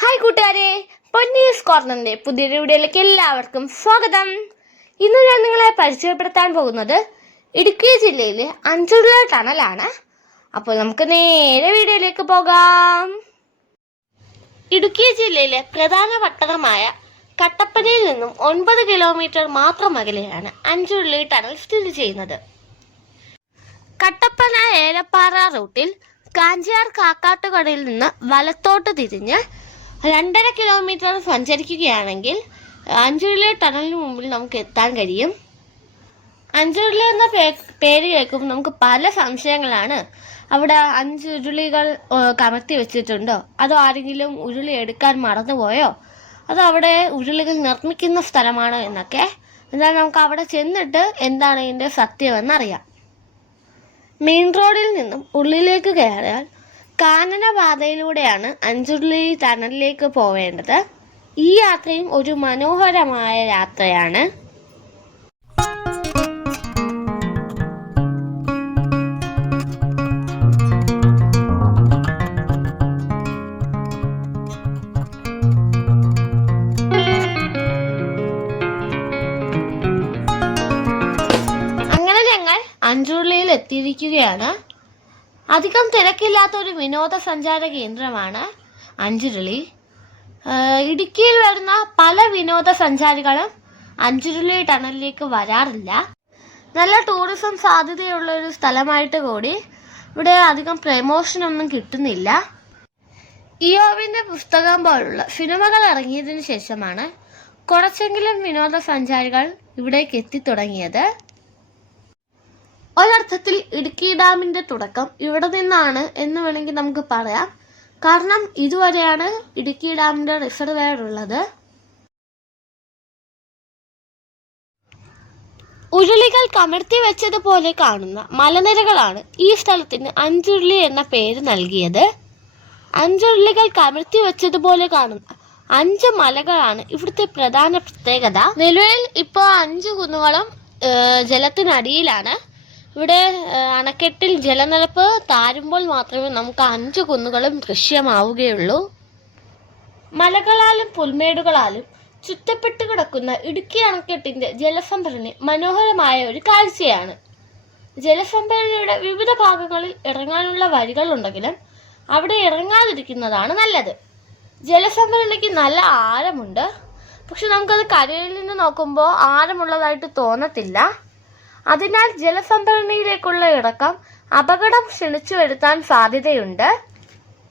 Hi കൂട്ടുകാരെ, പൊന്നീസ് കോർണറിന്റെ പുതിയൊരു വീഡിയോയിലേക്ക് എല്ലാവർക്കും സ്വാഗതം. ഇന്ന് ഞാൻ നിങ്ങളെ പരിചയപ്പെടുത്താൻ പോകുന്നത് ഇടുക്കി ജില്ലയിലെ അഞ്ചുരുളി ടണലാണ്. അപ്പോൾ നമുക്ക് നേരെ വീഡിയോയിലേക്ക് പോകാം. ഇടുക്കി ജില്ലയിലെ പ്രധാന പട്ടണമായ കട്ടപ്പനയിൽ നിന്നും 9 കിലോമീറ്റർ മാത്രം അകലെയാണ് അഞ്ചുരുളി ടണൽ സ്ഥിതി ചെയ്യുന്നത്. കട്ടപ്പന ഏലപ്പാറ റൂട്ടിൽ കാഞ്ചിയാർ കാക്കാട്ടുകടയിൽ നിന്ന് വലത്തോട്ട് തിരിഞ്ഞ് 2.5 കിലോമീറ്റർ സഞ്ചരിക്കുകയാണെങ്കിൽ അഞ്ചുരുളി ടണലിന് മുമ്പിൽ നമുക്ക് എത്താൻ കഴിയും. അഞ്ചുരുളി എന്ന പേര് കേൾക്കുമ്പോൾ നമുക്ക് പല സംശയങ്ങളാണ്. അവിടെ 5 ഉരുളികൾ കമഴ്ത്തി വെച്ചിട്ടുണ്ടോ, അതോ ആരെങ്കിലും ഉരുളി എടുക്കാൻ മറന്നുപോയോ, അതോ അവിടെ ഉരുളികൾ നിർമ്മിക്കുന്ന സ്ഥലമാണോ എന്നൊക്കെ. എന്നാൽ നമുക്ക് അവിടെ ചെന്നിട്ട് എന്താണ് ഇതിൻ്റെ സത്യമെന്നറിയാം. മെയിൻ റോഡിൽ നിന്നും ഉള്ളിലേക്ക് കയറിയാൽ കാനനപാതയിലൂടെയാണ് അഞ്ചുരുളി ടണലിലേക്ക് പോവേണ്ടത്. ഈ യാത്രയും ഒരു മനോഹരമായ യാത്രയാണ്. അങ്ങനെ ഞങ്ങൾ അഞ്ചുരുളിയിൽ എത്തിയിരിക്കുകയാണ്. അധികം തിരക്കില്ലാത്ത ഒരു വിനോദസഞ്ചാര കേന്ദ്രമാണ് അഞ്ചുരുളി. ഇടുക്കിയിൽ വരുന്ന പല വിനോദസഞ്ചാരികളും അഞ്ചുരുളി ടണലിലേക്ക് വരാറില്ല. നല്ല ടൂറിസം സാധ്യതയുള്ള ഒരു സ്ഥലമായിട്ട് കൂടി ഇവിടെ അധികം പ്രമോഷനൊന്നും കിട്ടുന്നില്ല. ഇയോവിൻ്റെ പുസ്തകം പോലുള്ള സിനിമകൾ ഇറങ്ങിയതിനു ശേഷമാണ് കുറച്ചെങ്കിലും വിനോദസഞ്ചാരികൾ ഇവിടേക്ക് എത്തിത്തുടങ്ങിയത്. ഒരർത്ഥത്തിൽ ഇടുക്കി ഡാമിന്റെ തുടക്കം ഇവിടെ നിന്നാണ് എന്ന് വേണമെങ്കിൽ നമുക്ക് പറയാം. കാരണം ഇതുവരെയാണ് ഇടുക്കി ഡാമിന്റെ റിസർവെയർ ഉള്ളത്. ഉരുളികൾ കമഴ്ത്തി വെച്ചതുപോലെ കാണുന്ന മലനിരകളാണ് ഈ സ്ഥലത്തിന് അഞ്ചുരുളി എന്ന പേര് നൽകിയത്. അഞ്ചുരുളികൾ കമഴ്ത്തി വെച്ചതുപോലെ കാണുന്ന 5 മലകളാണ് ഇവിടുത്തെ പ്രധാന പ്രത്യേകത. നിലവിൽ ഇപ്പോൾ 5 കുന്നുകളും ജലത്തിനടിയിലാണ്. ഇവിടെ അണക്കെട്ടിൽ ജലനിരപ്പ് താഴുമ്പോൾ മാത്രമേ നമുക്ക് 5 കുന്നുകളും ദൃശ്യമാവുകയുള്ളൂ. മലകളാലും പുൽമേടുകളാലും ചുറ്റപ്പെട്ട് കിടക്കുന്ന ഇടുക്കി അണക്കെട്ടിന്റെ ജലസംഭരണി മനോഹരമായ ഒരു കാഴ്ചയാണ്. ജലസംഭരണിയുടെ വിവിധ ഭാഗങ്ങളിൽ ഇറങ്ങാനുള്ള വഴികളുണ്ടെങ്കിലും അവിടെ ഇറങ്ങാതിരിക്കുന്നതാണ് നല്ലത്. ജലസംഭരണിക്ക് നല്ല ആഴമുണ്ട്. പക്ഷെ നമുക്കത് കരയിൽ നിന്ന് നോക്കുമ്പോൾ ആഴമുള്ളതായിട്ട് തോന്നത്തില്ല. അതിനാൽ ജലസംഭരണിയിലേക്കുള്ള ഇറക്കം അപകടം ക്ഷണിച്ചു വരുത്താൻ സാധ്യതയുണ്ട്.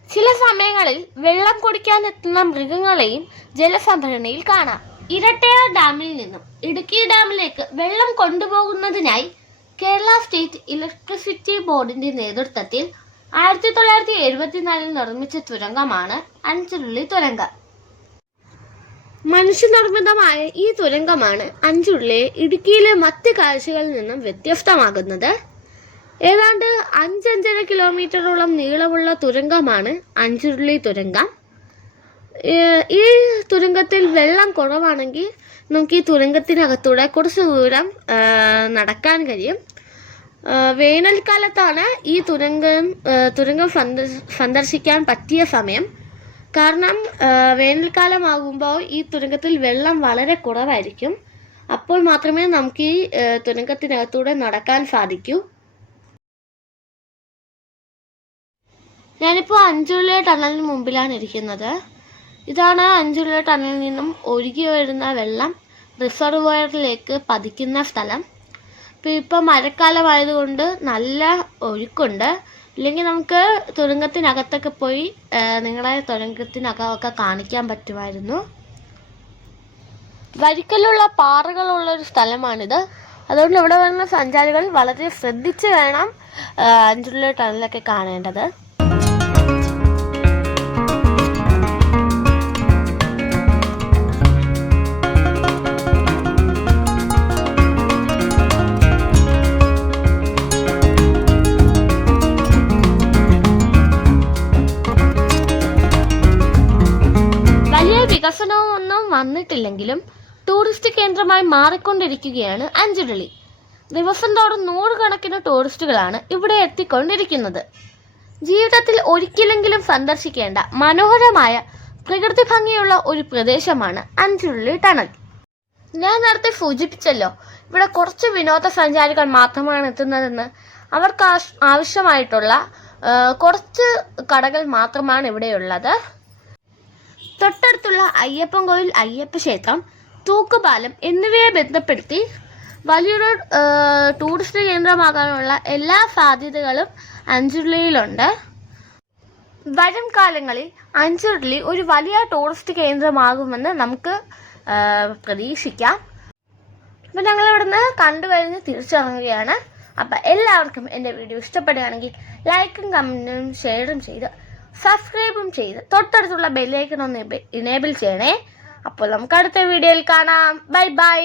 ചില സമയങ്ങളിൽ വെള്ളം കുടിക്കാൻ എത്തുന്ന മൃഗങ്ങളെയും ജലസംഭരണിയിൽ കാണാം. ഇരട്ടയാർ ഡാമിൽ നിന്നും ഇടുക്കി ഡാമിലേക്ക് വെള്ളം കൊണ്ടുപോകുന്നതിനായി കേരള സ്റ്റേറ്റ് ഇലക്ട്രിസിറ്റി ബോർഡിന്റെ നേതൃത്വത്തിൽ 1974 നിർമ്മിച്ച തുരങ്കമാണ് അഞ്ചുരുളി തുരങ്കം. മനുഷ്യനിർമ്മിതമായ ഈ തുരങ്കമാണ് അഞ്ചുരുളിയെ ഇടുക്കിയിലെ മറ്റ് കാഴ്ചകളിൽ നിന്നും വ്യത്യസ്തമാകുന്നത്. ഏതാണ്ട് 5.5 കിലോമീറ്ററോളം നീളമുള്ള തുരങ്കമാണ് അഞ്ചുരുളി തുരങ്കം. ഈ തുരങ്കത്തിൽ വെള്ളം കുറവാണെങ്കിൽ നമുക്ക് ഈ തുരങ്കത്തിനകത്തൂടെ കുറച്ച് ദൂരം നടക്കാൻ കഴിയും. വേനൽക്കാലത്താണ് ഈ തുരങ്കം സന്ദർശിക്കാൻ പറ്റിയ സമയം. കാരണം വേനൽക്കാലമാകുമ്പോൾ ഈ തുരങ്കത്തിൽ വെള്ളം വളരെ കുറവായിരിക്കും. അപ്പോൾ മാത്രമേ നമുക്ക് ഈ തുരങ്കത്തിനകത്തൂടെ നടക്കാൻ സാധിക്കൂ. ഞാനിപ്പോൾ അഞ്ചുരുളി ടണലിന് മുമ്പിലാണ് ഇരിക്കുന്നത്. ഇതാണ് അഞ്ചുരുളി ടണലിൽ നിന്നും ഒഴുകി വരുന്ന വെള്ളം റിസർവോയറിലേക്ക് പതിക്കുന്ന സ്ഥലം. ഇപ്പം മഴക്കാലമായതുകൊണ്ട് നല്ല ഒഴുക്കുണ്ട്. ഇല്ലെങ്കിൽ നമുക്ക് തുരങ്കത്തിനകത്തൊക്കെ പോയി നിങ്ങളെ തുരങ്കത്തിനകമൊക്കെ കാണിക്കാൻ പറ്റുമായിരുന്നു. വരിക്കലുള്ള പാറകളുള്ളൊരു സ്ഥലമാണിത്. അതുകൊണ്ട് ഇവിടെ വരുന്ന സഞ്ചാരികൾ വളരെ ശ്രദ്ധിച്ച് വേണം അഞ്ചുരുളി ടണലൊക്കെ കാണേണ്ടത്. വികസനമൊന്നും വന്നിട്ടില്ലെങ്കിലും ടൂറിസ്റ്റ് കേന്ദ്രമായി മാറിക്കൊണ്ടിരിക്കുകയാണ് അഞ്ചുരുളി. ദിവസം തോറും 100 കണക്കിന് ടൂറിസ്റ്റുകളാണ് ഇവിടെ എത്തിക്കൊണ്ടിരിക്കുന്നത്. ജീവിതത്തിൽ ഒരിക്കലെങ്കിലും സന്ദർശിക്കേണ്ട മനോഹരമായ പ്രകൃതി ഭംഗിയുള്ള ഒരു പ്രദേശമാണ് അഞ്ചുരുളി ടണൽ. ഞാൻ നേരത്തെ സൂചിപ്പിച്ചല്ലോ, ഇവിടെ കുറച്ച് വിനോദസഞ്ചാരികൾ മാത്രമാണ് എത്തുന്നതെന്ന്. അവർക്ക് ആവശ്യമായിട്ടുള്ള കുറച്ച് കടകൾ മാത്രമാണ് ഇവിടെയുള്ളത്. തൊട്ടടുത്തുള്ള അയ്യപ്പൻകോവിൽ, അയ്യപ്പ ക്ഷേത്രം, തൂക്കുപാലം എന്നിവയെ ബന്ധപ്പെടുത്തി വലിയൊരു ടൂറിസ്റ്റ് കേന്ദ്രമാകാനുള്ള എല്ലാ സാധ്യതകളും അഞ്ചുരുളിയിലുണ്ട്. വരും കാലങ്ങളിൽ അഞ്ചുരുളി ഒരു വലിയ ടൂറിസ്റ്റ് കേന്ദ്രമാകുമെന്ന് നമുക്ക് പ്രതീക്ഷിക്കാം. അപ്പം ഞങ്ങൾ ഇവിടുന്ന് കണ്ടു കഴിഞ്ഞ് തിരിച്ചിറങ്ങുകയാണ്. അപ്പം എല്ലാവർക്കും എൻ്റെ വീഡിയോ ഇഷ്ടപ്പെടുകയാണെങ്കിൽ ലൈക്കും കമൻറ്റും ഷെയറും ചെയ്ത് സബ്സ്ക്രൈബും ചെയ്ത് തൊട്ടടുത്തുള്ള ബെല്ലൈക്കൺ ഒന്ന് ഇനേബിൾ ചെയ്യണേ. അപ്പോൾ നമുക്ക് അടുത്ത വീഡിയോയിൽ കാണാം. Bye bye.